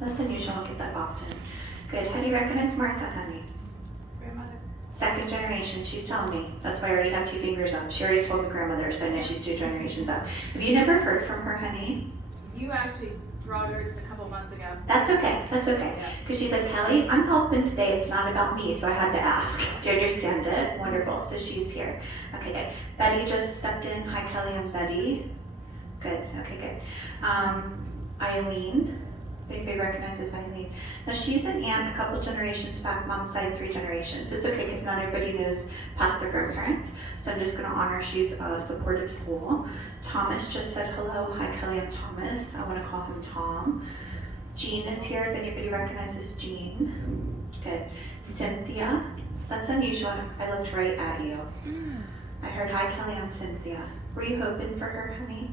That's unusual, I don't get that often. Good, how do you recognize Martha, honey? Grandmother. Second generation, she's telling me. That's why I already have 2 fingers up. She already told me grandmother, so I know she's 2 generations up. Have you never heard from her, honey? You actually brought her a couple months ago. That's okay, that's okay. Because she's like, Kelly, I'm helping today, it's not about me, so I had to ask. Do you understand it? Wonderful, so she's here. Okay, good. Betty just stepped in. Hi, Kelly, I'm Betty. Good, okay, good. Eileen, they recognize as Eileen. Now she's an aunt a couple generations back, mom's side 3 generations. It's okay because not everybody knows past their grandparents, so I'm just gonna honor she's a supportive soul. Thomas just said hello. Hi Kelly, I'm Thomas. I wanna call him Tom. Jean is here, if anybody recognizes Jean. Good. Cynthia, that's unusual, I looked right at you. I heard, hi Kelly, I'm Cynthia. Were you hoping for her, honey?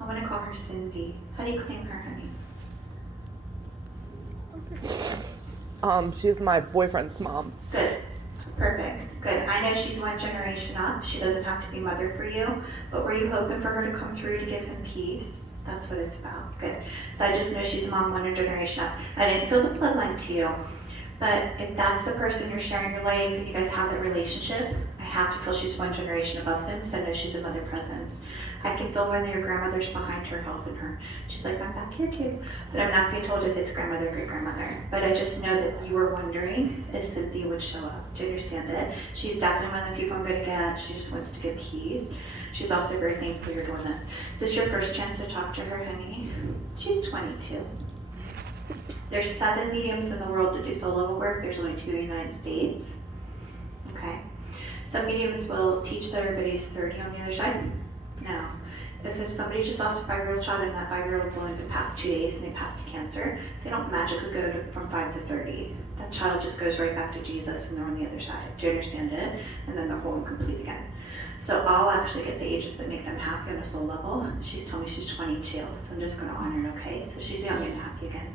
I want to call her Cindy. How do you claim her, honey? She's my boyfriend's mom. Good. Perfect. Good. I know she's 1 generation up. She doesn't have to be mother for you, but were you hoping for her to come through to give him peace? That's what it's about. Good. So I just know she's a mom 1 generation up. I didn't feel the bloodline to you, but if that's the person you're sharing your life and you guys have that relationship, I have to feel she's 1 generation above him, so I know she's a mother presence. I can feel when your grandmother's behind her helping her. She's like, I'm back here too. But I'm not being told if it's grandmother or great grandmother. But I just know that you were wondering if Cynthia would show up. Do you understand it? She's definitely one of the people I'm gonna get. She just wants to give keys. She's also very thankful you're doing this. Is this your first chance to talk to her, honey? She's 22. There's 7 mediums in the world that do soul level work. There's only 2 in the United States. Okay. Some mediums will teach that everybody's 30 on the other side. Now, if somebody just lost a 5-year-old child and that 5-year-old's only been past 2 days and they passed to cancer, they don't magically go from 5 to 30. That child just goes right back to Jesus and they're on the other side. Do you understand it? And then they're whole and complete again. So I'll actually get the ages that make them happy on a soul level. She's told me she's 22, so I'm just going to honor it, okay? So she's young and happy again.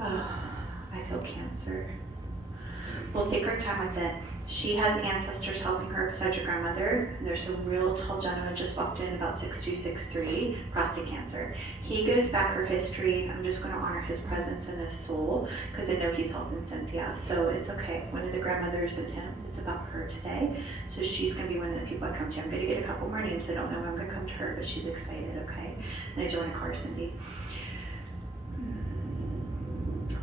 Oh, I feel cancer. We'll take our time with it. She has ancestors helping her besides your grandmother. There's a real tall gentleman just walked in, about 6'2", 6'3", prostate cancer. He goes back her history. I'm just going to honor his presence in his soul because I know he's helping Cynthia. So it's okay. One of the grandmothers in him, it's about her today. So she's going to be one of the people I come to. I'm going to get a couple more names. I don't know when I'm going to come to her, but she's excited, okay? And I do want to call her Cindy.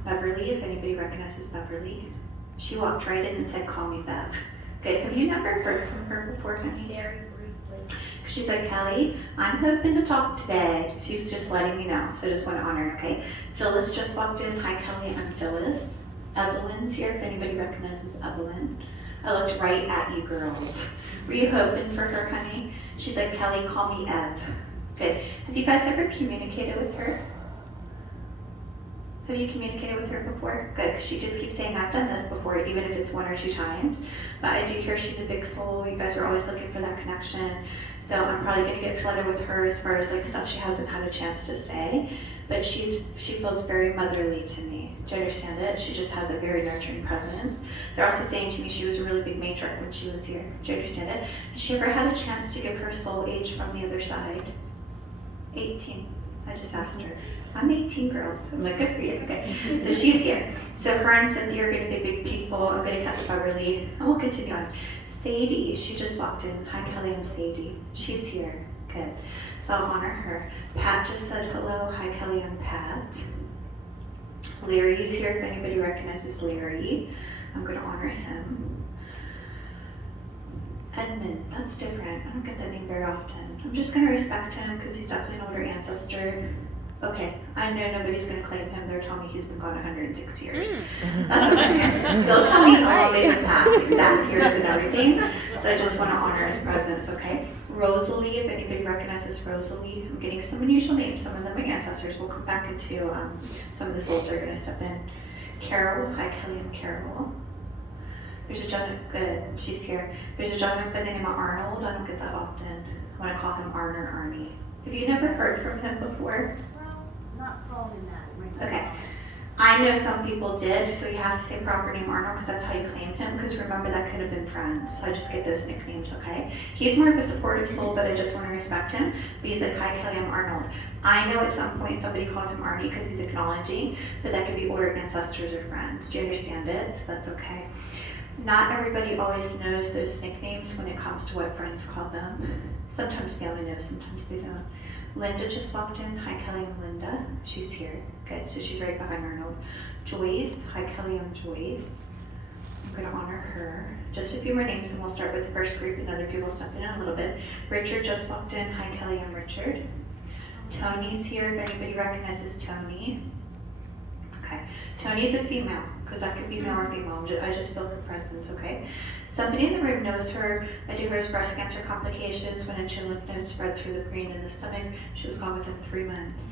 Beverly, if anybody recognizes Beverly. She walked right in and said, call me Bev. Good. Have you never heard from her before, honey? Very briefly. She's like, Kelly, I'm hoping to talk today. She's just letting me know, so I just want to honor her, okay? Phyllis just walked in. Hi, Kelly, I'm Phyllis. Evelyn's here, if anybody recognizes Evelyn. I looked right at you girls. Were you hoping for her, honey? She's like, Kelly, call me Ev. Good. Have you guys ever communicated with her? Have you communicated with her before? Good, because she just keeps saying, I've done this before, even if it's 1 or 2 times. But I do hear she's a big soul. You guys are always looking for that connection. So I'm probably going to get flooded with her as far as like stuff she hasn't had a chance to say. But she feels very motherly to me. Do you understand it? She just has a very nurturing presence. They're also saying to me she was a really big matriarch when she was here. Do you understand it? Has she ever had a chance to give her soul age from the other side? 18. I just asked her. I'm 18, girls. I'm like, good for you. Okay. So she's here. So her and Cynthia are going to be big people. I'm going to catch Beverly. And we'll continue on. Sadie, she just walked in. Hi, Kelly, I'm Sadie. She's here. Good. So I'll honor her. Pat just said hello. Hi, Kelly, I'm Pat. Larry's here. If anybody recognizes Larry, I'm going to honor him. Edmund, that's different. I don't get that name very often. I'm just going to respect him because he's definitely an older ancestor. Okay, I know nobody's going to claim him. They're telling me he's been gone 106 years. That's okay. They'll tell me how long they've been passed, exact years and everything. So I just want to honor his presence, okay? Rosalie, if anybody recognizes Rosalie, I'm getting some unusual names. Some of them are ancestors. We'll come back into some of the souls that are going to step in. Carol, hi Kelly, I'm Carol. There's a gentleman, good, she's here. There's a gentleman by the name of Arnold. I don't get that often. I want to call him Arn or Arnie. Have you never heard from him before? Well, not calling him that. Okay. I I know some people did, so he has to say proper name Arnold because that's how you claim him. Because remember, that could have been friends. So I just get those nicknames, okay? He's more of a supportive soul, but I just want to respect him. But he's like, hi, Kelly, I'm Arnold. I know at some point somebody called him Arnie because he's acknowledging, but that could be older ancestors or friends. Do you understand it? So that's okay. Not everybody always knows those nicknames when it comes to what friends call them. Sometimes family knows, sometimes they don't. Linda just walked in. Hi, Kelly, I'm Linda. She's here. Good, so she's right behind Arnold. Joyce. Hi, Kelly, I'm Joyce. I'm going to honor her. Just a few more names and we'll start with the first group and other people step in a little bit. Richard just walked in. Hi, Kelly, I'm Richard. Tony's here, if anybody recognizes Tony. Okay, Tony's a female, because that could be male or female. I just feel her presence, okay? Somebody in the room knows her. I do her breast cancer complications when a chin lymph node spread through the brain and the stomach. She was gone within 3 months.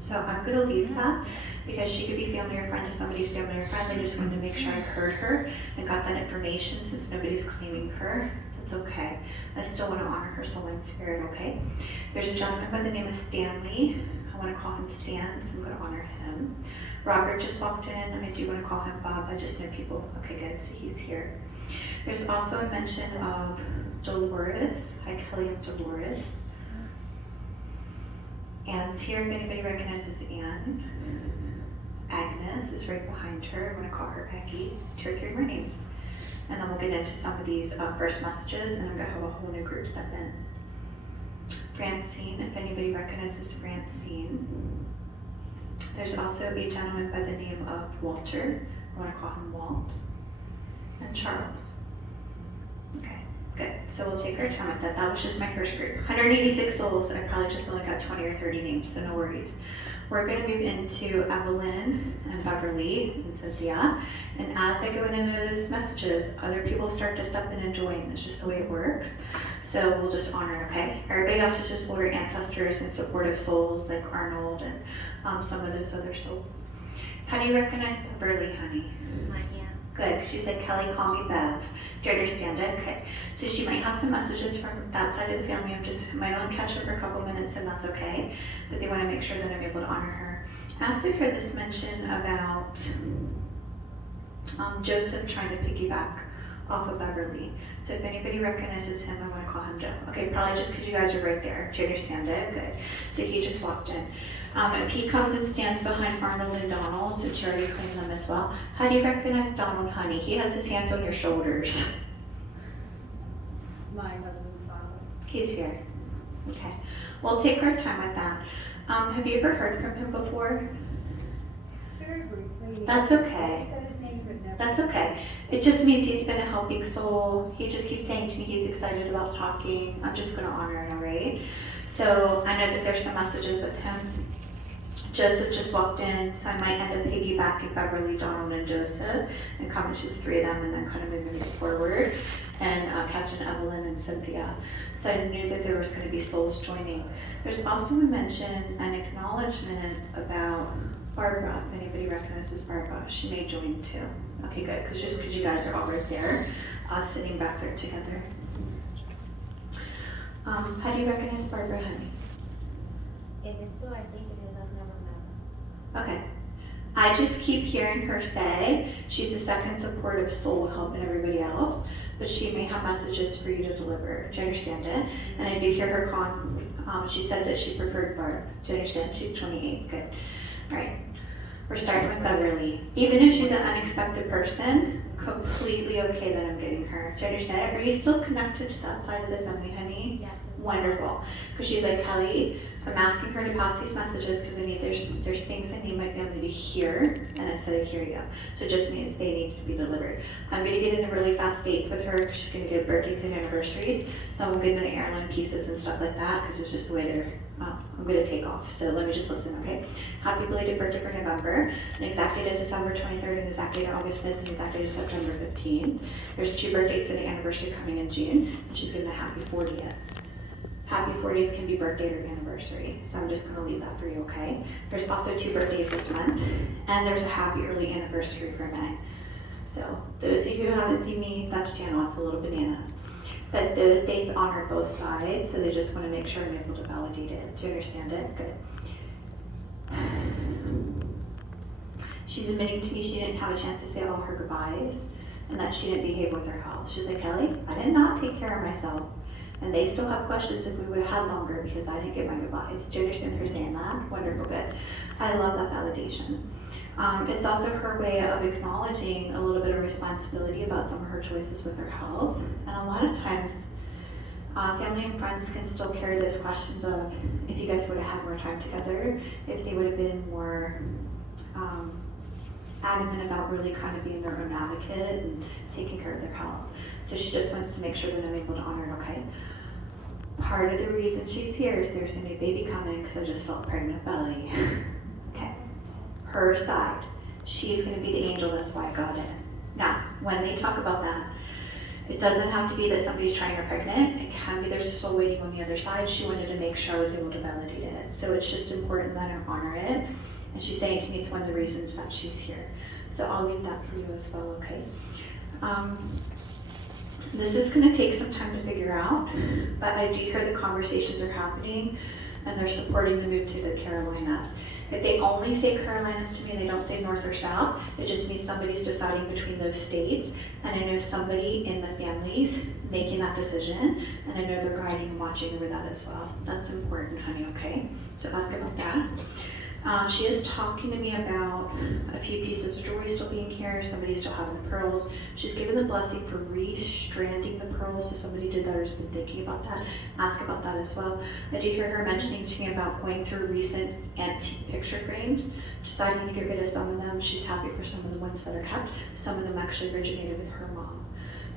So I'm gonna leave that because she could be family or friend to somebody's family or friend. I just wanted to make sure I heard her and got that information since nobody's claiming her. That's okay. I still want to honor her soul and spirit, okay? There's a gentleman by the name of Stanley. I want to call him Stan, so I'm going to honor him. Robert just walked in. I do want to call him Bob. I just know people. Okay, good. So he's here. There's also a mention of Dolores. Hi, Kelly, I'm Dolores. Anne's here. If anybody recognizes Anne. Agnes is right behind her. I'm going to call her Aggie. 2 or 3 more names. And then we'll get into some of these first messages, and I'm going to have a whole new group step in. Francine, if anybody recognizes Francine. There's also a gentleman by the name of Walter. I want to call him Walt. And Charles. Okay, good. So we'll take our time with that. That was just my first group. 186 souls. I probably just only got 20 or 30 names, so no worries. We're going to move into Evelyn and Beverly and Cynthia. And as I go into those messages, other people start to step in and join. It's just the way it works. So we'll just honor, okay? Everybody else is just older ancestors and supportive souls like Arnold and some of those other souls. How do you recognize Beverly, honey? My aunt. Good. She said, Kelly, call me Bev. Do you understand it? Okay. So she might have some messages from that side of the family. Might only catch up for a couple minutes, and that's okay. But they want to make sure that I'm able to honor her. I also heard this mention about Joseph trying to piggyback off of Beverly. So if anybody recognizes him, I want to call him Joe. Okay, probably just because you guys are right there. Do you understand it? Good. So he just walked in. If he comes and stands behind Arnold and Donald, since you already claimed them as well, how do you recognize Donald, honey? He has his hands on your shoulders. My husband's father. He's here. Okay. We'll take our time with that. Have you ever heard from him before? Very briefly. That's okay. He said his name, but never. That's okay. It just means he's been a helping soul. He just keeps saying to me he's excited about talking. I'm just going to honor it, all right? So I know that there's some messages with him. Joseph just walked in, so I might end up piggybacking Beverly, Donald, and Joseph and coming to the 3 of them and then kind of moving it forward and catching Evelyn and Cynthia. So I knew that there was going to be souls joining. There's also a mention, an acknowledgement about Barbara, if anybody recognizes Barbara. She may join too. Okay, good, because just because you guys are all right there, sitting back there together. How do you recognize Barbara, honey? If it's who I think it is, I've never met her. Okay. I just keep hearing her say she's a second supportive soul helping everybody else, but she may have messages for you to deliver. Do you understand it? And I do hear her she said that she preferred Barb. Do you understand? She's 28. Good. All right. We're starting with Beverly. Even if she's an unexpected person, completely okay that I'm getting her. Do you understand it? Are you still connected to that side of the family, honey? Yes. Wonderful. Because she's like, Kelly, I'm asking her to pass these messages because there's things I need my family to hear, and I said I hear you. So it just means they need to be delivered. I'm going to get into really fast dates with her because she's going to get birthdays and anniversaries. Then we'll get into the heirloom pieces and stuff like that because it's just the way they're, I'm going to take off. So let me just listen, okay? Happy belated birthday for November. An exact date of December 23rd, an exact date of August 5th, and an exact date of September 15th. There's 2 birth dates and an anniversary coming in June, and she's getting a happy 40th. Happy 40th can be birthday or anniversary, so I'm just going to leave that for you, okay? There's also 2 birthdays this month, and there's a happy early anniversary for May. So those of you who haven't seen me, that's channel, it's a little bananas. But those dates honor both sides, so they just want to make sure I'm able to validate it. Do you understand it? Good. She's admitting to me she didn't have a chance to say all her goodbyes and that she didn't behave with her health. She's like, Kelly, I did not take care of myself. And they still have questions if we would have had longer because I didn't get my goodbyes. Do you understand her saying that? Wonderful, good. I love that validation. It's also her way of acknowledging a little bit of responsibility about some of her choices with her health. And a lot of times, family and friends can still carry those questions of if you guys would have had more time together, if they would have been more adamant about really kind of being their own advocate and taking care of their health. So she just wants to make sure that I'm able to honor it, okay? Part of the reason she's here is there's a new baby coming because I just felt pregnant belly. Okay, her side. She's going to be the angel, that's why I got in. Now, when they talk about that, it doesn't have to be that somebody's trying her pregnant. It can be there's a soul waiting on the other side. She wanted to make sure I was able to validate it. So it's just important that I honor it. And she's saying to me it's one of the reasons that she's here. So I'll leave that for you as well, okay? This is going to take some time to figure out, but I do hear the conversations are happening and they're supporting the move to the Carolinas. If they only say Carolinas to me, they don't say North or South, it just means somebody's deciding between those states, and I know somebody in the family's making that decision, and I know they're guiding and watching over that as well. That's important, honey, okay? So ask about that. She is talking to me about a few pieces of jewelry still being here, somebody still having the pearls. She's given the blessing for restranding the pearls, so somebody did that or has been thinking about that. Ask about that as well. I do hear her mentioning to me about going through recent antique picture frames, deciding to get rid of some of them. She's happy for some of the ones that are kept. Some of them actually originated with her mom.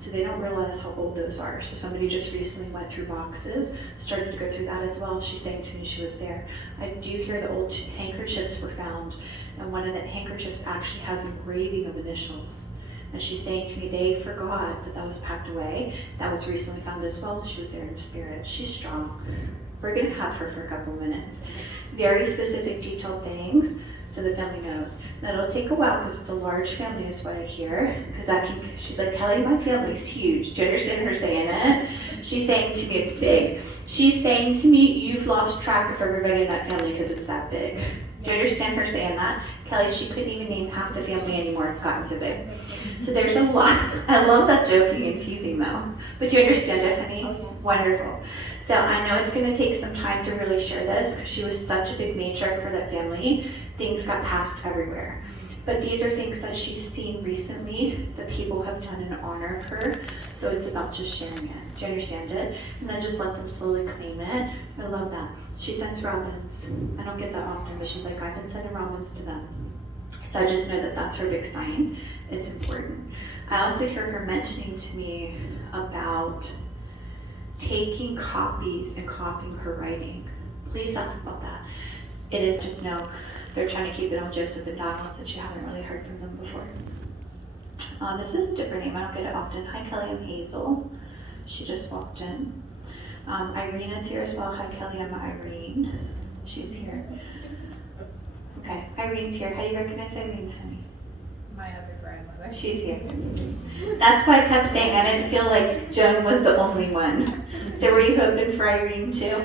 So they don't realize how old those are. So somebody just recently went through boxes, started to go through that as well. She's saying to me she was there. I do hear the old handkerchiefs were found, and one of the handkerchiefs actually has engraving of initials. And she's saying to me they forgot that that was packed away. That was recently found as well. She was there in spirit. She's strong. We're gonna have her for a couple minutes. Very specific, detailed things, so the family knows. Now it'll take a while because it's a large family is what I hear. Because she's like, Kelly, my family's huge. Do you understand her saying it? She's saying to me it's big. She's saying to me, you've lost track of everybody in that family because it's that big. Do you understand her saying that? Kelly, she couldn't even name half the family anymore. It's gotten too big. So there's a lot. I love that joking and teasing though. But you understand it, honey? Oh, Wonderful. So I know it's going to take some time to really share this because she was such a big matriarch for that family. Things got passed everywhere. But these are things that she's seen recently that people have done in honor of her. So it's about just sharing it. Do you understand it? And then just let them slowly claim it. I love that. She sends robins. I don't get that often, but she's like, I've been sending robins to them. So I just know that that's her big sign. It's important. I also hear her mentioning to me about taking copies and copying her writing. Please ask about that. It is just know they're trying to keep it on Joseph and Donald since you haven't really heard from them before. This is a different name. I don't get it often. Hi, Kelly. I'm Hazel. She just walked in. Irene is here as well. Hi, Kelly. I'm Irene. She's here. Okay, Irene's here. How do you recognize Irene, honey? My other grandmother. She's here. That's why I kept saying I didn't feel like Joan was the only one. So were you hoping for Irene too?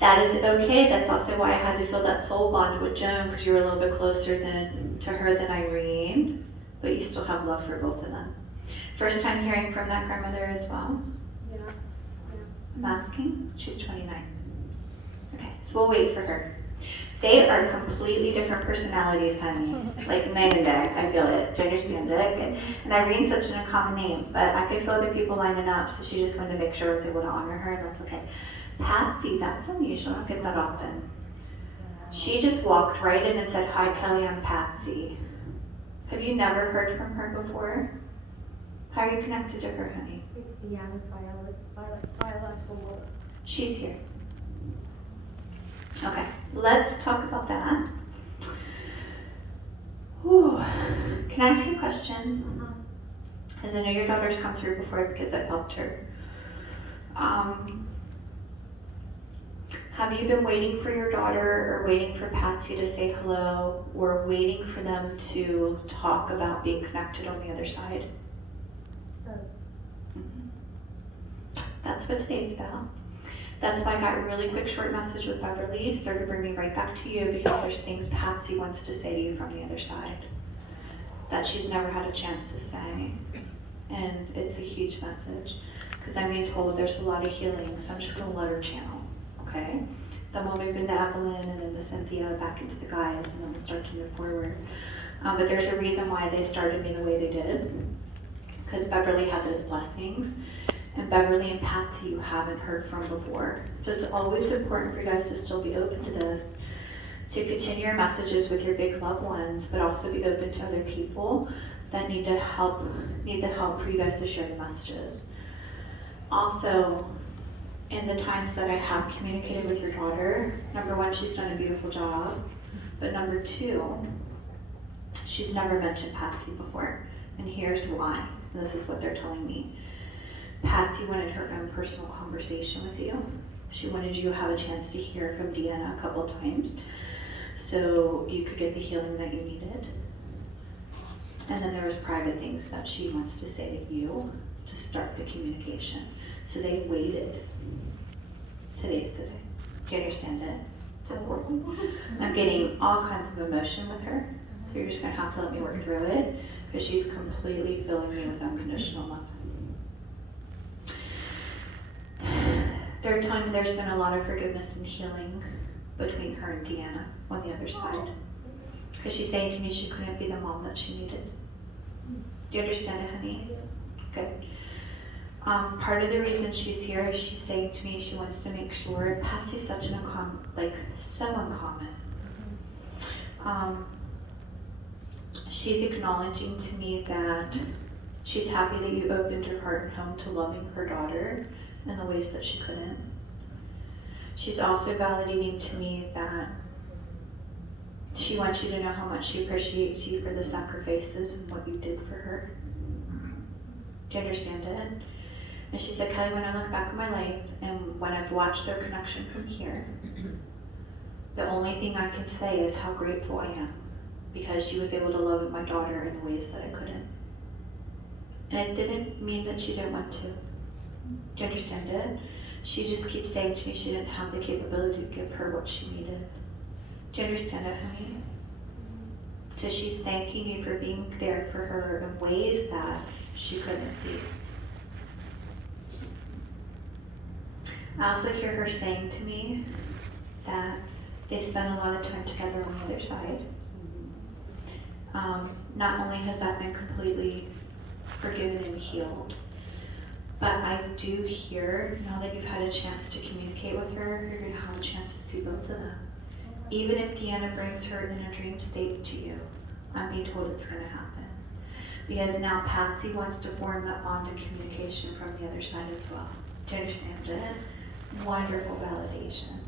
That is okay. That's also why I had to feel that soul bond with Joan because you were a little bit closer to her than Irene, but you still have love for both of them. First time hearing from that grandmother as well? Yeah. I'm asking. She's 29. Okay, so we'll wait for her. They are completely different personalities, honey. Like night and day. I feel it. Do you understand it? Okay. And Irene's such an uncommon name, but I could feel other people lining up, so she just wanted to make sure I was able to honor her, and that's okay. Patsy, that's unusual. I don't get that often. She just walked right in and said, Hi, Kelly, I'm Patsy. Have you never heard from her before? How are you connected to her, honey? It's Deanna's biological mother. She's here. Okay, let's talk about that. Whew. Can I ask you a question? As I know your daughter's come through before because I've helped her. Have you been waiting for your daughter or waiting for Patsy to say hello or waiting for them to talk about being connected on the other side? That's what today's about. That's why I got a really quick short message with Beverly, started bringing right back to you because there's things Patsy wants to say to you from the other side. that she's never had a chance to say. And it's a huge message, because I'm being told there's a lot of healing, so I'm just gonna let her channel, okay? Then we'll move into Evelyn and then to Cynthia, back into the guys, and then we'll start to move forward. But there's a reason why they started me the way they did, because Beverly had those blessings, and Beverly and Patsy you haven't heard from before. So it's always important for you guys to still be open to this, to continue your messages with your big loved ones, but also be open to other people that need the help for you guys to share the messages. Also, in the times that I have communicated with your daughter, number one, she's done a beautiful job, but number two, she's never mentioned Patsy before, and here's why. This is what they're telling me. Patsy wanted her own personal conversation with you. She wanted you to have a chance to hear from Deanna a couple times so you could get the healing that you needed. And then there was private things that she wants to say to you to start the communication. So they waited. Today's the day. Do you understand it? It's important. I'm getting all kinds of emotion with her, so you're just gonna have to let me work through it, because she's completely filling me with unconditional love. Third time, there's been a lot of forgiveness and healing between her and Deanna on the other side. Because she's saying to me she couldn't be the mom that she needed. Do you understand it, honey? Good. Part of the reason she's here is she's saying to me she wants to make sure, Patsy's such an so uncommon. She's acknowledging to me that she's happy that you opened your heart and home to loving her daughter in the ways that she couldn't. She's also validating to me that she wants you to know how much she appreciates you for the sacrifices and what you did for her. Do you understand it? And she said, Kelly, when I look back at my life and when I've watched their connection from here, the only thing I can say is how grateful I am, because she was able to love my daughter in the ways that I couldn't. And it didn't mean that she didn't want to. Do you understand it? She just keeps saying to me she didn't have the capability to give her what she needed. Do you understand it, honey? So she's thanking you for being there for her in ways that she couldn't be. I also hear her saying to me that they spend a lot of time together on the other side. Not only has that been completely forgiven and healed, but I do hear, now that you've had a chance to communicate with her, you're going to have a chance to see both of them. Even if Deanna brings her in a dream state to you, I'm being told it's going to happen. Because now Patsy wants to form that bond of communication from the other side as well. Do you understand it? Wonderful validation.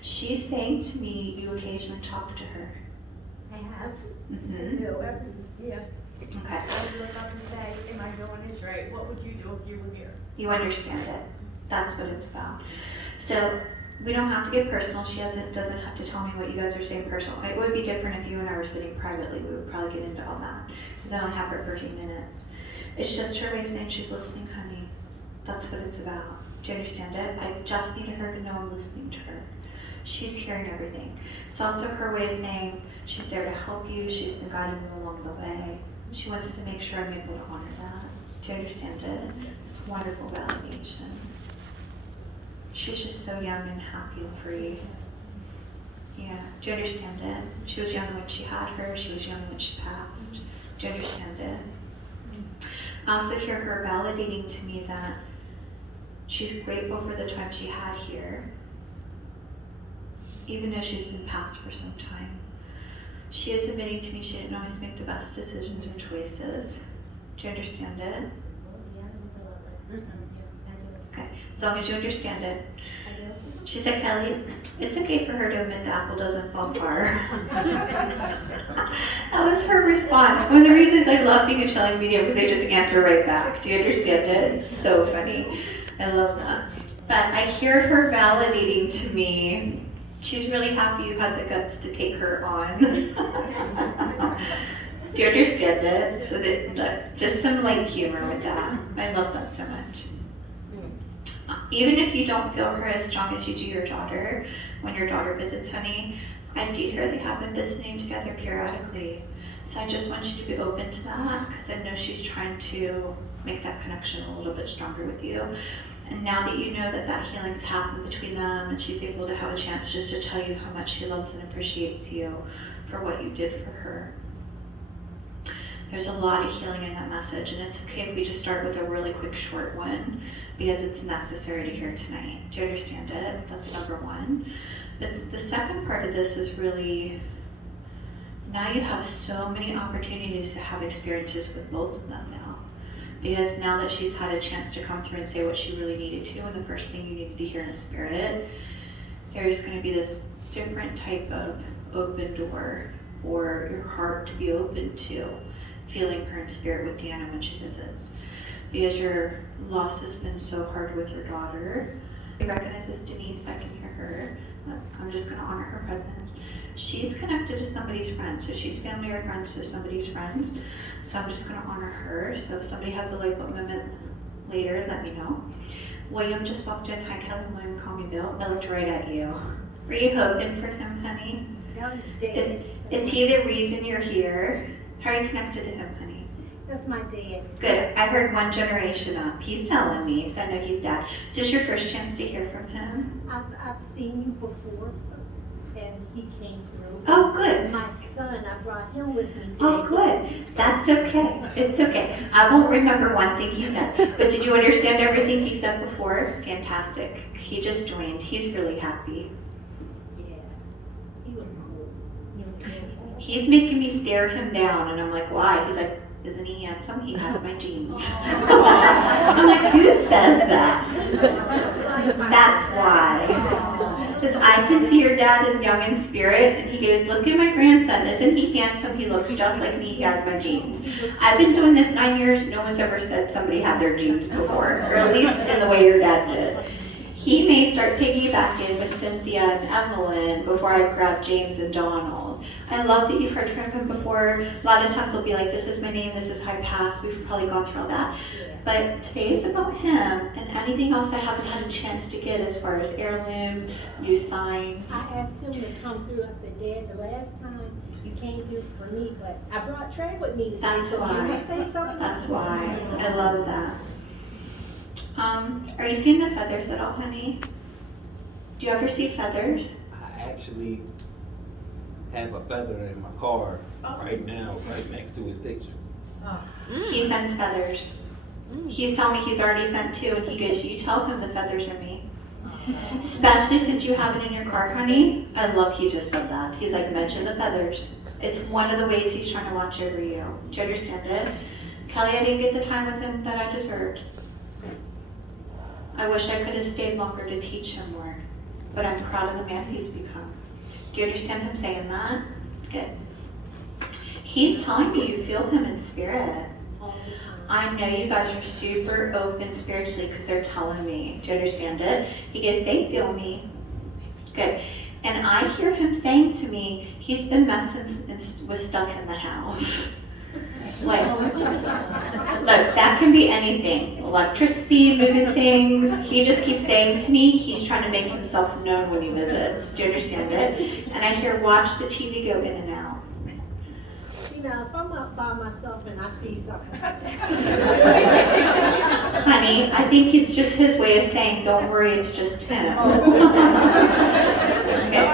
She's saying to me you occasionally talk to her. I have. Mm-hmm. Yeah. Okay. I was about to say, am I doing this right? What would you do if you were here? You understand it. That's what it's about. So we don't have to get personal. She doesn't have to tell me what you guys are saying personal. It would be different if you and I were sitting privately. We would probably get into all that, because I only have her for a few minutes. It's just her way of saying she's listening, honey. That's what it's about. Do you understand it? I just needed her to know I'm listening to her. She's hearing everything. It's also her way of saying she's there to help you. She's been guiding you along the way. She wants to make sure I'm able to honor that. Do you understand it? It's wonderful validation. She's just so young and happy and free. Yeah. Do you understand it? She was young when she had her. She was young when she passed. Do you understand it? I also hear her validating to me that she's grateful for the time she had here, even though she's been passed for some time. She is admitting to me she didn't always make the best decisions or choices. Do you understand it? Okay, as long as you understand it. She said, Kelly, it's okay for her to admit the apple doesn't fall far. That was her response. One of the reasons I love being a chilling medium is they just answer right back. Do you understand it? It's so funny. I love that. But I hear her validating to me. She's really happy you had the guts to take her on. Do you understand it? So that just some light humor with that. I love that so much. Even if you don't feel her as strong as you do your daughter, when your daughter visits, honey, I do hear they have been visiting together periodically. So I just want you to be open to that because I know she's trying to make that connection a little bit stronger with you. And now that you know that that healing's happened between them and she's able to have a chance just to tell you how much she loves and appreciates you for what you did for her. There's a lot of healing in that message, and it's okay if we just start with a really quick short one because it's necessary to hear tonight. Do you understand it? That's number one. But the second part of this is really, now you have so many opportunities to have experiences with both of them now. Because now that she's had a chance to come through and say what she really needed to, and the first thing you needed to hear in spirit, there's going to be this different type of open door for your heart to be open to feeling her in spirit with Deanna when she visits. Because your loss has been so hard with your daughter. I recognize this Denise, I can hear her. I'm just going to honor her presence. She's connected to somebody's friends, so she's family or friends to somebody's friends. So I'm just going to honor her. So if somebody has a light bulb moment later, let me know. William just walked in. Hi, Kelly. William, call me Bill. I looked right at you. Were you hoping for him, honey? Is he the reason you're here? How are you connected to him, honey? That's my dad. Good. I heard one generation up. He's telling me, so I know he's dad. So it's your first chance to hear from him? I've seen you before, and he came through. Oh, good. My son, I brought him with me today. Oh, good. That's okay. It's okay. I won't remember one thing he said. But did you understand everything he said before? Fantastic. He just joined. He's really happy. Yeah, he was cool. He's making me stare him down, and I'm like, why? He's like, isn't he handsome? He has my genes. I'm like, who says that? That's why. Because I can see your dad is young in spirit, and he goes, look at my grandson. Isn't he handsome? He looks just like me. He has my genes. I've been doing this 9 years. No one's ever said somebody had their genes before, or at least in the way your dad did. He may start piggybacking with Cynthia and Evelyn before I grab James and Donald. I love that you've heard from him before. A lot of times they'll be like, this is my name, this is how I pass. We've probably gone through all that. But today is about him and anything else I haven't had a chance to get as far as heirlooms, new signs. I asked him to come through. I said, Dad, the last time you came here for me, but I brought Trey with me today. That's so why. Can I say something? That's why. I love that. Are you seeing the feathers at all, honey? Do you ever see feathers? I actually have a feather in my car right now, right next to his picture. He sends feathers. He's telling me he's already sent 2, and he goes, you tell him the feathers are me. Especially since you have it in your car, honey. I love he just said that. He's like, mention the feathers. It's one of the ways he's trying to watch over you. Do you understand it? Kelly, I didn't get the time with him that I deserved. I wish I could have stayed longer to teach him more, but I'm proud of the man he's become. Do you understand him saying that? Good. He's telling me you feel him in spirit. All the time. I know you guys are super open spiritually because they're telling me. Do you understand it? He goes, they feel me. Good. And I hear him saying to me, he's been messing with stuff in the house. Like, look, that can be anything. Electricity, moving things. He just keeps saying to me, he's trying to make himself known when he visits. Do you understand it? And I hear, watch the TV go in and out. You know, if I'm up by myself and I see something like that. Honey, I think it's just his way of saying, don't worry, it's just him. Okay.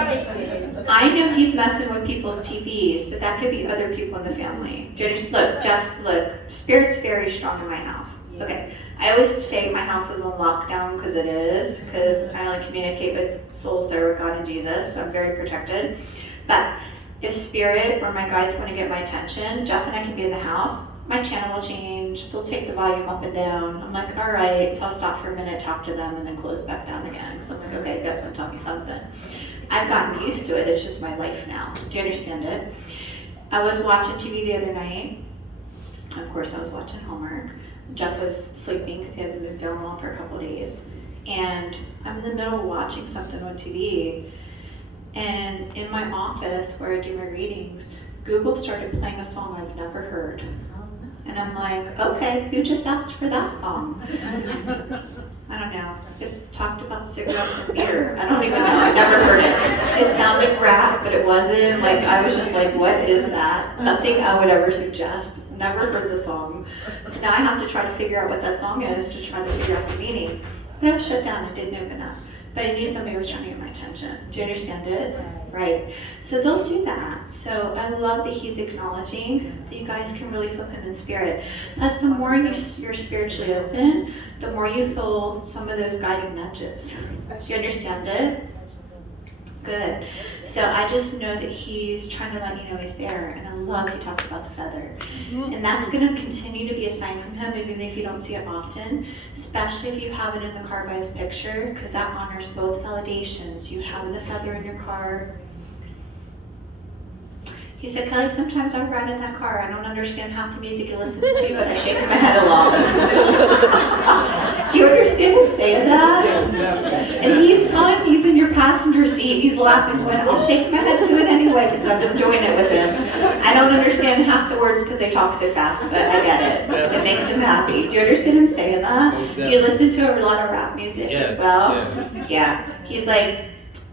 I know he's messing with people's TVs, but that could be other people in the family. Do you understand? Look, Jeff, look, spirit's very strong in my house. Okay. I always say my house is on lockdown because it is, because I only communicate with souls that are with God and Jesus, so I'm very protected. But if spirit or my guides want to get my attention, Jeff and I can be in the house. My channel will change. They'll take the volume up and down. I'm like, all right. So I'll stop for a minute, talk to them, and then close back down again. So I'm like, okay, you guys want to tell me something. I've gotten used to it. It's just my life now. Do you understand it? I was watching TV the other night. Of course, I was watching Hallmark. Jeff was sleeping because he hasn't been feeling well for a couple of days. And I'm in the middle of watching something on TV. And in my office where I do my readings, Google started playing a song I've never heard. And I'm like, okay, who just asked for that song? And don't know, it talked about cigarettes and beer. I don't even know, I never heard it. It sounded rap, but it wasn't. Like, I was just like, what is that? Nothing I would ever suggest. Never heard the song. So now I have to try to figure out what that song is to try to figure out the meaning. But I was shut down, I didn't open up. But I knew somebody was trying to get my attention. Do you understand it? Right. So they'll do that. So I love that he's acknowledging that you guys can really feel him in spirit. Plus, the more you're spiritually open, the more you feel some of those guiding nudges. Do you understand it? Good. So I just know that he's trying to let you know he's there. And I love he talks about the feather. And that's going to continue to be a sign from him, even if you don't see it often, especially if you have it in the car by his picture, because that honors both validations. You have the feather in your car. He said, Kelly, sometimes I ride in that car. I don't understand half the music he listens to, but I shake my head along. Do you understand him saying that? And he's telling me he's in your passenger seat. He's laughing when I'll shake my head to it anyway because I'm enjoying it with him. I don't understand half the words because they talk so fast, but I get it. It makes him happy. Do you understand him saying that? Do you listen to a lot of rap music as well? Yeah. He's like,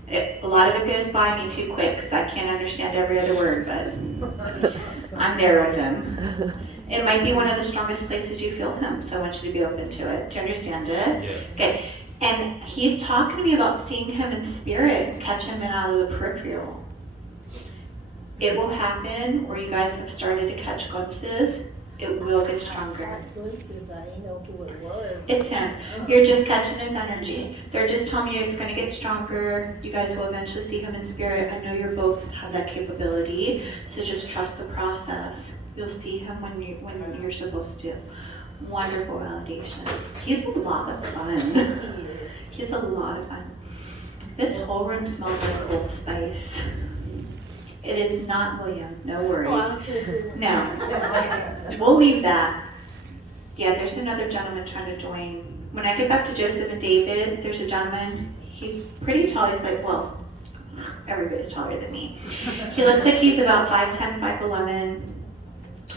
a lot of it goes by me too quick because I can't understand every other word, but I'm there with him. It might be one of the strongest places you feel him, so I want you to be open to it. Do you understand it? Yes. Okay. And he's talking to me about seeing him in spirit and catch him in out of the peripheral. It will happen, or you guys have started to catch glimpses. It will get stronger. Glimpses, I didn't know who it was. It's him. You're just catching his energy. They're just telling you it's going to get stronger. You guys will eventually see him in spirit. I know you both have that capability, so just trust the process. You'll see him when you're supposed to. Wonderful validation. He's a lot of fun. He's a lot of fun. This whole room smells like Old Spice. It is not William. No worries. No. We'll leave that. Yeah, there's another gentleman trying to join. When I get back to Joseph and David, there's a gentleman. He's pretty tall. He's like, well, everybody's taller than me. He looks like he's about 5'10", 5'11".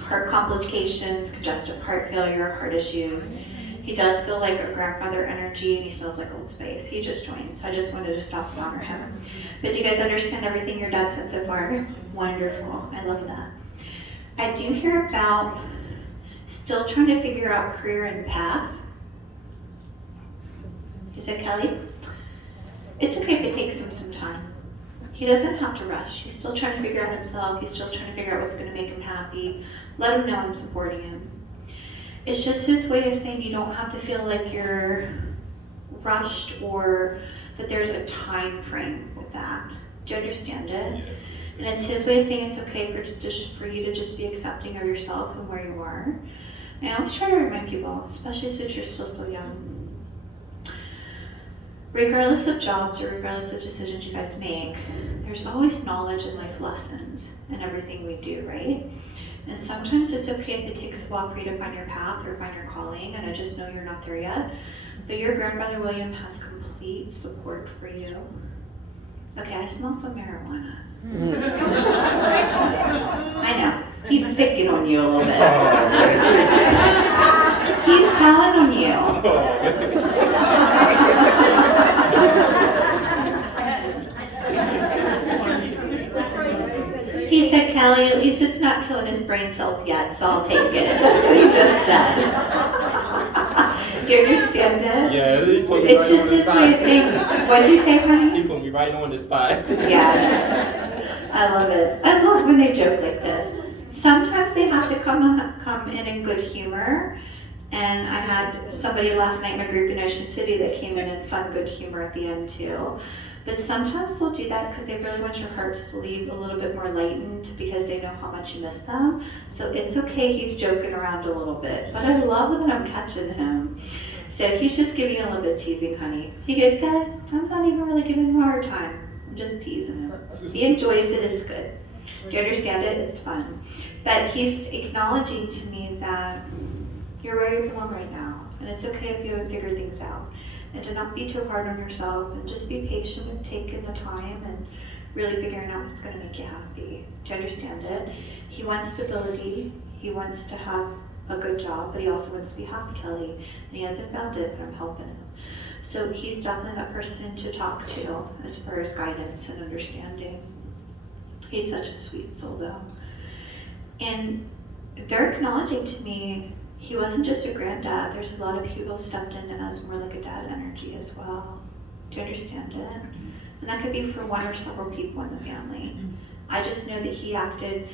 Heart complications, congestive heart failure, heart issues. He does feel like a grandfather energy, and he smells like Old Spice. He just joined, so I just wanted to stop and honor him. But do you guys understand everything your dad said so far? Wonderful. I love that. I do hear about still trying to figure out career and path. Is it Kelly? It's okay if it takes him some time. He doesn't have to rush. He's still trying to figure out himself. He's still trying to figure out what's going to make him happy. Let him know I'm supporting him. It's just his way of saying you don't have to feel like you're rushed or that there's a time frame with that. Do you understand it? Yes. And it's his way of saying it's okay for you to just be accepting of yourself and where you are. And I always try to remind people, especially since you're still so young, regardless of jobs or regardless of decisions you guys make, there's always knowledge and life lessons in everything we do, right? And sometimes it's okay if it takes a while for you to find your path or find your calling, and I just know you're not there yet. But your grandfather William has complete support for you. Okay, I smell some marijuana. I know. He's picking on you a little bit. He's telling on you. He said, Kelly, at least it's not killing his brain cells yet, so I'll take it. That's what he just said. Do you understand it? Yeah, he put me It's right just on the his way of spot. saying, what'd you say, honey? He put me right on the spot. Yeah, I love it. I love when they joke like this. Sometimes they have to come in good humor. And I had somebody last night in my group in Ocean City that came in fun, good humor at the end too. But sometimes they'll do that because they really want your hearts to leave a little bit more lightened because they know how much you miss them. So it's okay, he's joking around a little bit. But I love that I'm catching him. So he's just giving you a little bit of teasing, honey. He goes, Dad, I'm not even really giving him a hard time. I'm just teasing him. He enjoys it, it's good. Do you understand it? It's fun. But he's acknowledging to me that you're where you belong right now. And it's okay if you haven't figured things out. And to not be too hard on yourself and just be patient with taking the time and really figuring out what's going to make you happy. Do you understand it? He wants stability. He wants to have a good job, but he also wants to be happy, Kelly. And he hasn't found it, but I'm helping him. So he's definitely that person to talk to as far as guidance and understanding. He's such a sweet soul though. And they're acknowledging to me, he wasn't just a granddad. There's a lot of people stepped in as more like a dad energy as well. Do you understand it? And that could be for one or several people in the family. I just know that he acted,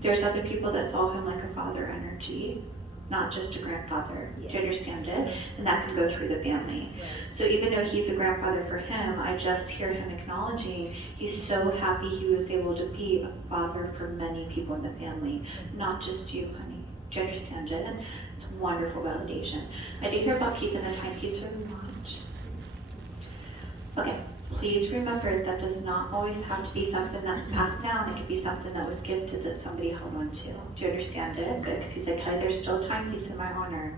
there's other people that saw him like a father energy, not just a grandfather. Do you understand it? And that could go through the family. So even though he's a grandfather for him, I just hear him acknowledging he's so happy he was able to be a father for many people in the family, not just you, honey. Do you understand it? It's wonderful validation. I do hear about keeping the timepiece for the watch. Okay, please remember that does not always have to be something that's passed down. It could be something that was gifted that somebody held on to. Do you understand it? Good, because he's like, hey, there's still a timepiece in my honor.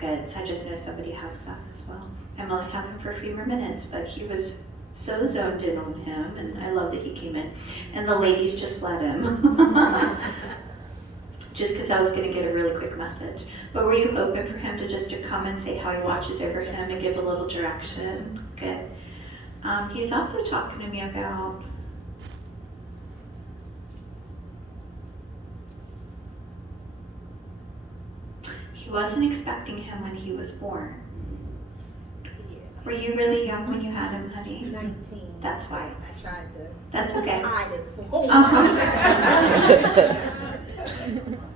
Good, so I just know somebody has that as well. I'm only having him for a few more minutes, but he was so zoned in on him, and I love that he came in. And the ladies just let him. Just because I was going to get a really quick message. But were you open for him to just to come and say how he watches over him and give a little direction? Good. He's also talking to me about he wasn't expecting him when he was born. Were you really young when you had him, honey? 19. That's why. I tried to That's okay. hide it for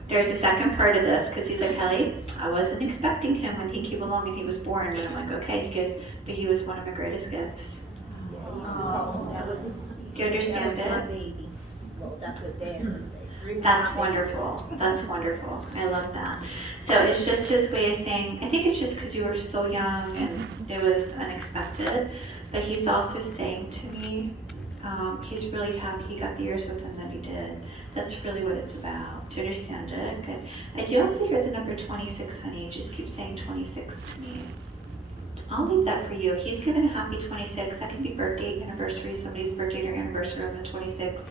There's a second part of this, because he's like, Kelly, I wasn't expecting him when he came along and he was born. And I'm like, okay, he goes, but he was one of my greatest gifts. I used to call him, that was, Do you understand that was my it? baby. Well, that's what Dad would say. Bring That's my baby. wonderful. That's wonderful. I love that. So it's just his way of saying, I think it's just because you were so young and it was unexpected. But he's also saying to me, he's really happy he got the years with him that he did. That's really what it's about. Do you understand it? Good. I do also hear the number 26, honey. Just keep saying 26 to me. I'll leave that for you. He's given a happy 26. That can be birthday, anniversary, somebody's birthday or anniversary on the 26th.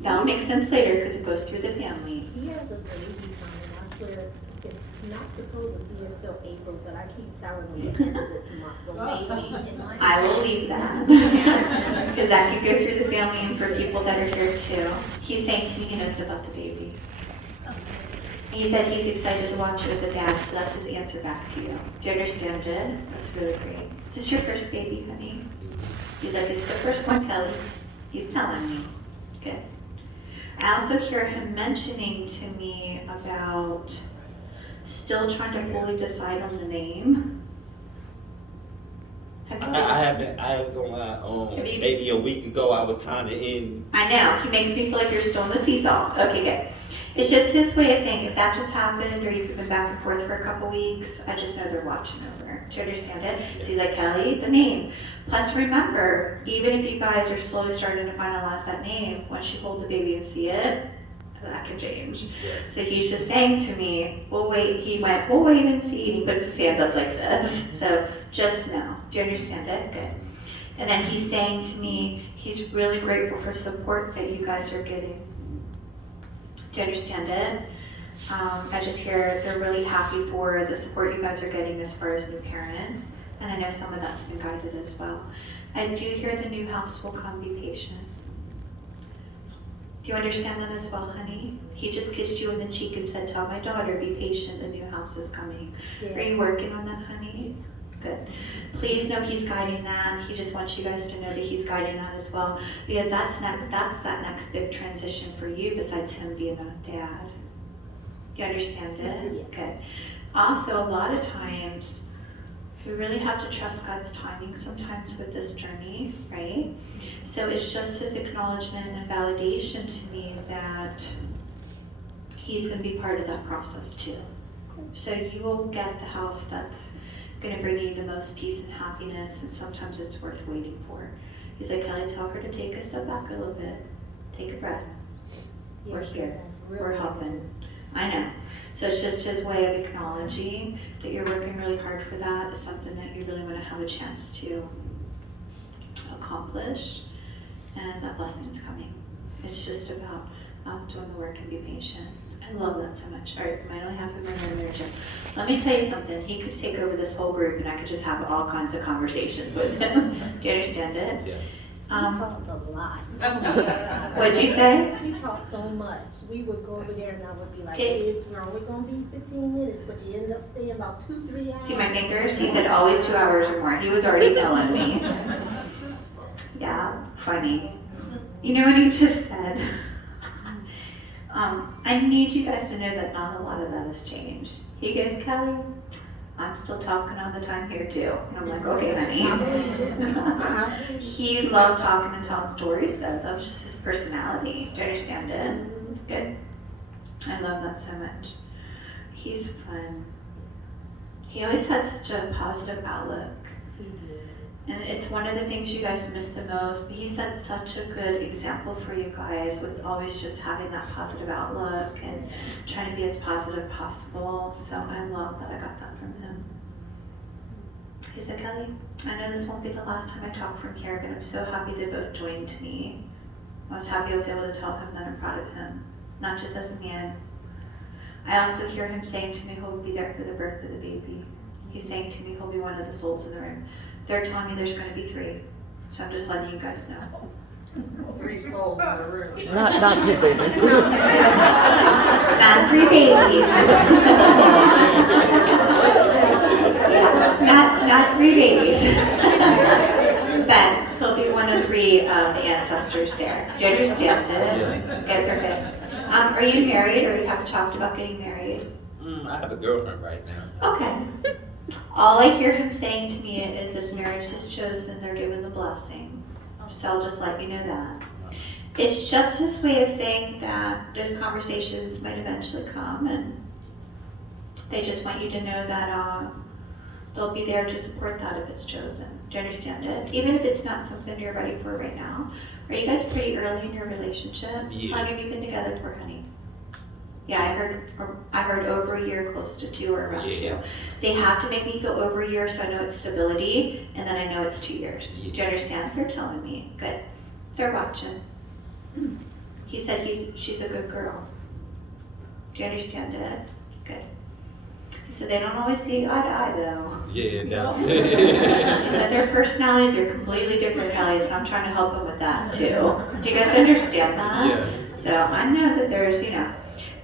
That'll make sense later because it goes through the family. He has a baby coming. I swear it's not supposed to be until April, but I keep telling him the end of this month, so maybe. I will leave that. Because that can go through the family and for people that are here too. He's saying to me he knows about the baby. He said he's excited to watch you as a dad, so that's his answer back to you. Do you understand it? That's really great. Is this your first baby, honey? He's like, it's the first one, Kelly. He's telling me. Good. I also hear him mentioning to me about still trying to fully decide on the name. I haven't gonna lie, Have you- maybe a week ago, I was trying to end. I know, he makes me feel like you're still in the seesaw. Okay, good. It's just his way of saying if that just happened or you've been back and forth for a couple weeks, I just know they're watching over. Do you understand it? So he's like, Kelly, the name. Plus remember, even if you guys are slowly starting to finalize that name, once you hold the baby and see it, that can change. Yes. So he's just saying to me, we'll wait. He went, we'll wait and see. And he puts his hands up like this. So just know. Do you understand it? Good. And then he's saying to me, he's really grateful for support that you guys are getting. Do you understand it? I just hear they're really happy for the support you guys are getting as far as new parents. And I know some of that's been guided as well. I do hear the new house will come. Be patient. Do you understand that as well, honey? He just kissed you in the cheek and said, tell my daughter, be patient, the new house is coming. Are you working on that, honey? Good. Please know he's guiding that. He just wants you guys to know that he's guiding that as well. Because that's that next big transition for you besides him being a dad. Do you understand it? Good. Also, a lot of times, we really have to trust God's timing sometimes with this journey, right? So it's just his acknowledgement and validation to me that he's going to be part of that process too. So you will get the house that's going to bring you the most peace and happiness, and sometimes it's worth waiting for. He's like, Kelly, tell her to take a step back a little bit. Take a breath. We're here. We're helping. I know. So it's just his way of acknowledging that you're working really hard for that. It's something that you really want to have a chance to accomplish, and that blessing is coming. It's just about doing the work and be patient. I love that so much. All right, might only have to bring her marriage in. Let me tell you something. He could take over this whole group and I could just have all kinds of conversations with him. Do you understand it? Yeah. He talked a lot. What'd you say? He talked so much. We would go over there and I would be like, Okay. kids, we're only gonna be 15 minutes, but you end up staying about 2-3 hours. See my fingers? He said always 2 hours or more. He was already telling me. Yeah, funny. You know what he just said? I need you guys to know that not a lot of that has changed. He goes, Kelly, I'm still talking all the time here too. And I'm like, okay, honey. He loved talking and telling stories though. That was just his personality. Do you understand it? Good. I love that so much. He's fun. He always had such a positive outlook. He did. And it's one of the things you guys miss the most, but he set such a good example for you guys with always just having that positive outlook and trying to be as positive possible. So I love that I got that from him. He said, Kelly, I know this won't be the last time I talk from here, but I'm so happy they both joined me. I was happy I was able to tell him that I'm proud of him, not just as a man. I also hear him saying to me he'll be there for the birth of the baby. He's saying to me he'll be one of the souls in the room. They're telling me there's going to be 3. So I'm just letting you guys know. 3 souls in the room. Not 2 babies. Not 3 babies. not 3 babies. But he'll be one of 3 of the ancestors there. Do you understand it? Okay, perfect. Are you married or you haven't talked about getting married? I have a girlfriend right now. Okay. All I hear him saying to me is if marriage is chosen, they're given the blessing. So I'll just let you know that. It's just his way of saying that those conversations might eventually come and they just want you to know that they'll be there to support that if it's chosen. Do you understand it? Even if it's not something you're ready for right now. Are you guys pretty early in your relationship? Yeah. How long have you been together for, honey? Yeah, I heard over a year, close to 2 or around 2. They have to make me feel over a year so I know it's stability, and then I know it's 2 years. Yeah. Do you understand? They're telling me. Good. They're watching. He said she's a good girl. Do you understand it? Good. He said they don't always see eye to eye though. Yeah, no. He said their personalities are completely different, Kelly, so I'm trying to help them with that too. Do you guys understand that? Yeah. So I know that there's,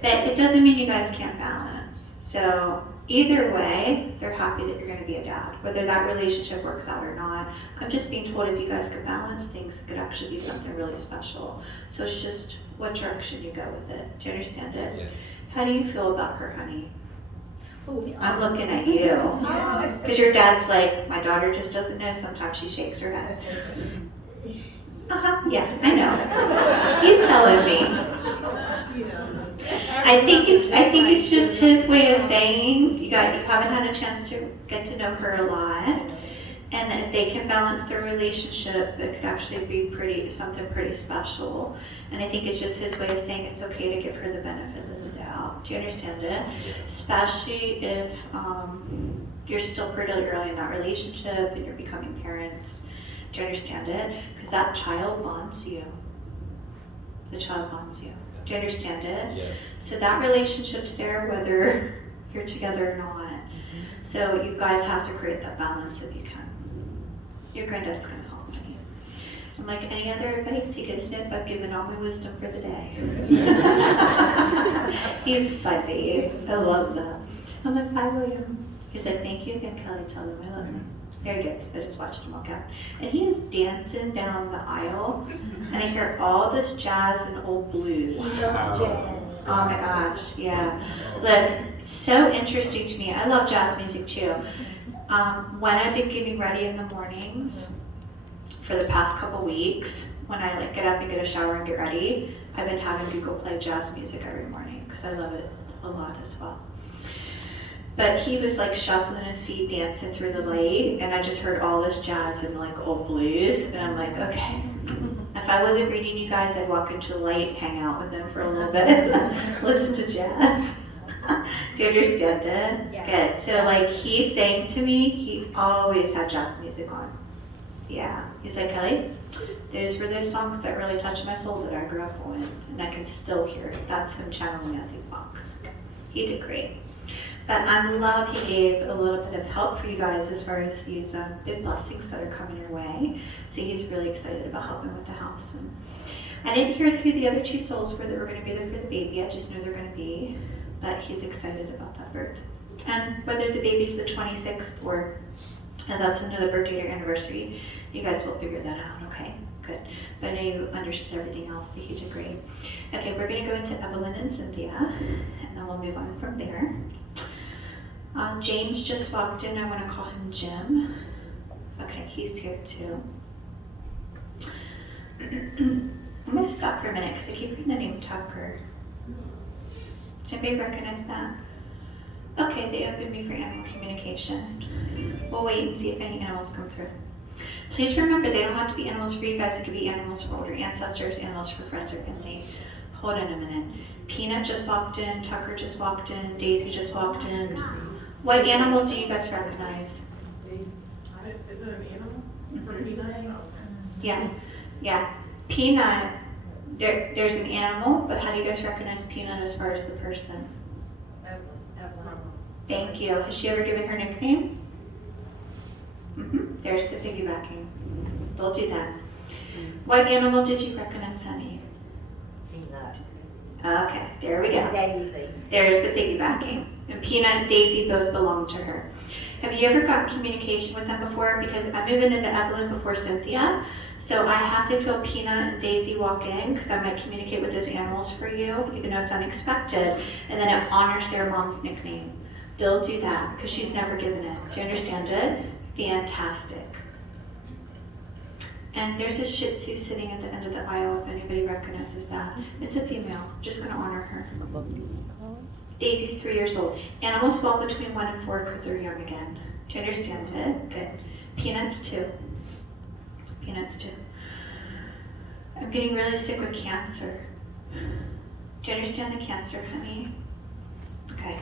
but it doesn't mean you guys can't balance. So either way, they're happy that you're going to be a dad. Whether that relationship works out or not, I'm just being told if you guys could balance things, it could actually be something really special. So it's just what direction you go with it. Do you understand it? Yes. How do you feel about her, honey? Who? I'm looking at you. Because your dad's like, my daughter just doesn't know. Sometimes she shakes her head. Yeah, I know. He's telling me. I think it's just his way of saying you haven't had a chance to get to know her a lot, and that if they can balance their relationship, it could actually be something pretty special. And I think it's just his way of saying it's okay to give her the benefit of the doubt. Do you understand it? Especially if you're still pretty early in that relationship and you're becoming parents. Do you understand it? Because that child bonds you. The child bonds you. Do you understand it? Yes. So that relationship's there whether you're together or not. So you guys have to create that balance if you can. Your granddad's going to help me. I'm like, any other advice? He goes, nope, I've given all my wisdom for the day. He's funny. I love that. I'm like, bye, William. He said, thank you again, Kelly. Tell them I love him. Very good. So I just watched him walk out. And he is dancing down the aisle. And I hear all this jazz and old blues. Jazz. Oh my gosh, yeah. Look, so interesting to me. I love jazz music too. When I've been getting ready in the mornings for the past couple weeks, when I get up and get a shower and get ready, I've been having Google play jazz music every morning because I love it a lot as well. But he was shuffling his feet, dancing through the light, and I just heard all this jazz and old blues, and I'm like, okay. If I wasn't reading you guys, I'd walk into the light, hang out with them for a little bit, listen to jazz. Do you understand it? Yes. Good. So he sang to me, he always had jazz music on. Yeah, he's like, Kelly, those were those songs that really touched my soul that I grew up on, and I can still hear it. That's him channeling as he walks. He did great. But I'm love he gave a little bit of help for you guys as far as these big blessings that are coming your way. So he's really excited about helping with the house. And I didn't hear who the other two souls were that were going to be there for the baby. I just know they're going to be. But he's excited about that birth. And whether the baby's the 26th or that's another birthday or anniversary, you guys will figure that out, okay? Good. But I know you understood everything else, so you did great. Okay, we're going to go into Evelyn and Cynthia, and then we'll move on from there. James just walked in. I want to call him Jim. Okay, he's here too. I'm going to stop for a minute because I keep reading the name Tucker. Does anybody recognize that? Okay, they opened me for animal communication. We'll wait and see if any animals come through. Please remember, they don't have to be animals for you guys. It could be animals for older ancestors, animals for friends or family. Hold on a minute. Peanut just walked in, Tucker just walked in, Daisy just walked in. What animal do you guys recognize? Is it an animal? Yeah. Peanut, there's an animal, but how do you guys recognize Peanut as far as the person? Thank you. Has she ever given her nickname? There's the piggybacking. They'll do that. What animal did you recognize, honey? Peanut. Okay, there we go. Daisy. There's the piggybacking. And Peanut and Daisy both belong to her. Have you ever gotten communication with them before? Because I'm moving into Evelyn before Cynthia. So I have to feel Peanut and Daisy walk in because I might communicate with those animals for you, even though it's unexpected. And then it honors their mom's nickname. They'll do that because she's never given it. Do you understand it? Fantastic. And there's a Shih Tzu sitting at the end of the aisle if anybody recognizes that. It's a female. Just going to honor her. Daisy's 3 years old. Animals fall between 1 and 4 because they're young again. Do you understand it? Good. Peanuts 2. Peanuts 2. I'm getting really sick with cancer. Do you understand the cancer, honey? Okay.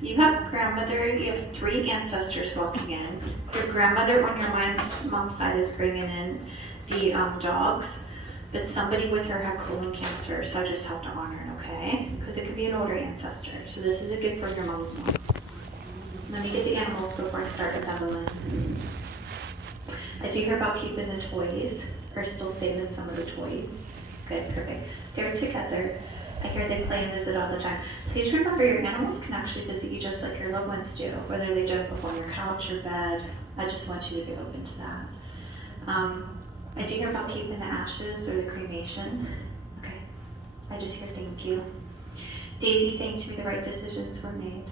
You have a grandmother, you have 3 ancestors walking in. Your grandmother on your mom's side is bringing in the dogs, but somebody with her had colon cancer, so I just have to honor it, okay? Because it could be an older ancestor, so this is a good for your mom's mom. Let me get the animals before I start with Evelyn. I do hear about keeping the toys, or still saving some of the toys. Good, perfect. They're together. I hear they play and visit all the time. Please remember your animals can actually visit you just like your loved ones do, whether they jump up on your couch or bed. I just want you to be open to that. I do hear about keeping the ashes or the cremation. Okay, I just hear thank you. Daisy saying to me the right decisions were made.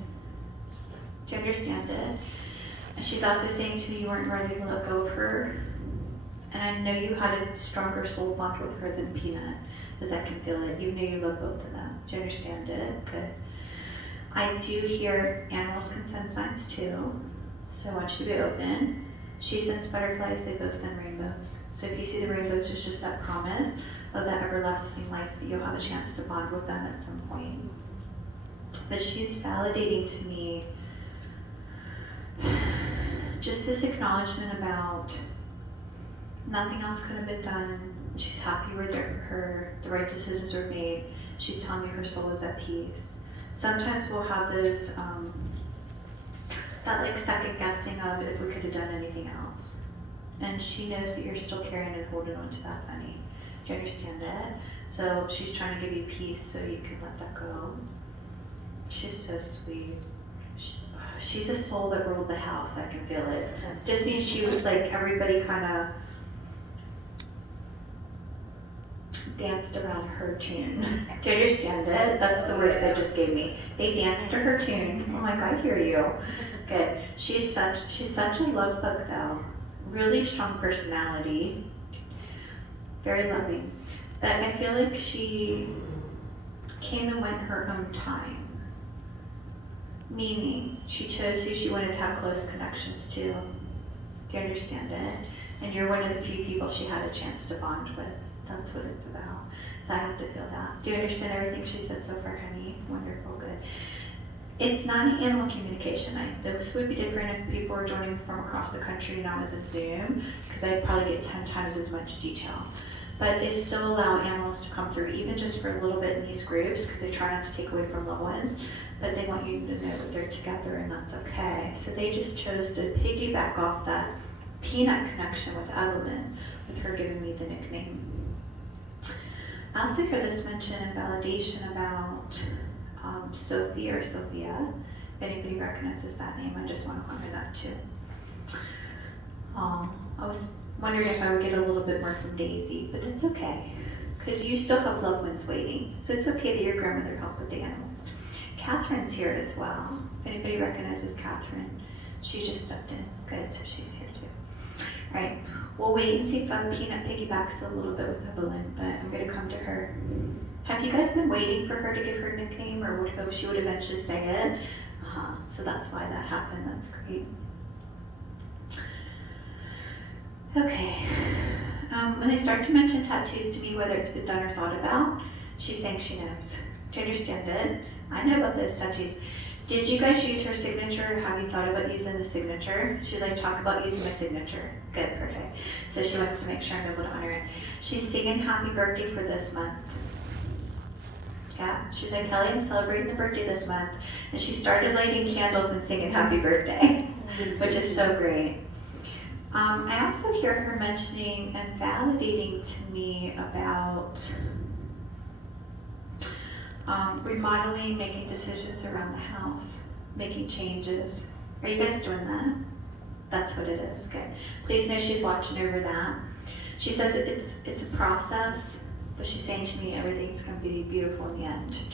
Do you understand it? And she's also saying to me you weren't ready to let go of her. And I know you had a stronger soul bond with her than Peanut, because I can feel it. You know you love both of them. Do you understand it? Good. I do hear animals can send signs too, so I want you to be open. She sends butterflies, they both send rainbows. So if you see the rainbows, it's just that promise of that everlasting life that you'll have a chance to bond with them at some point. But she's validating to me just this acknowledgement about nothing else could have been done. She's happy where the right decisions were made. She's telling me her soul is at peace. Sometimes we'll have those, that like second guessing of if we could have done anything else. And she knows that you're still carrying and holding on to that, honey. Do you understand it? So she's trying to give you peace so you can let that go. She's so sweet. She's a soul that ruled the house, I can feel it. Just means she was like, everybody kind of danced around her tune. Do you understand it? That's the words they just gave me. They danced to her tune. I'm like, I hear you. Good. She's such a love bug though. Really strong personality. Very loving. But I feel like she came and went her own time. Meaning, she chose who she wanted to have close connections to. Do you understand it? And you're one of the few people she had a chance to bond with. That's what it's about. So I have to feel that. Do you understand everything she said so far, honey? Wonderful, good. It's not an animal communication. This would be different if people were joining from across the country and I was in Zoom, because I'd probably get 10 times as much detail. But they still allow animals to come through, even just for a little bit in these groups, because they try not to take away from loved ones, but they want you to know that they're together and that's okay. So they just chose to piggyback off that peanut connection with Evelyn, with her giving me the nickname. I also hear this mention in validation about Sophie or Sophia. If anybody recognizes that name, I just want to honor that too. I was wondering if I would get a little bit more from Daisy, but that's okay, because you still have loved ones waiting. So it's okay that your grandmother helped with the animals. Catherine's here as well. If anybody recognizes Catherine, she just stepped in. Good, so she's here too. All right, we'll wait and see if Peanut piggybacks a little bit with Evelyn, but I'm gonna come to her. Have you guys been waiting for her to give her nickname, or would hope she would eventually say it? So that's why that happened. That's great. Okay. When they start to mention tattoos to me, whether it's been done or thought about, she's saying she knows. Do you understand it? I know about those tattoos. Did you guys use her signature? Have you thought about using the signature? She's like, talk about using my signature. Good, perfect. So she wants to make sure I'm able to honor it. She's singing happy birthday for this month. Yeah, she's like, Kelly, I'm celebrating the birthday this month. And she started lighting candles and singing happy birthday, which is so great. I also hear her mentioning and validating to me about remodeling, making decisions around the house, making changes. Are you guys doing that? That's what it is. Good. Please know she's watching over that. She says it's a process, but she's saying to me everything's going to be beautiful in the end.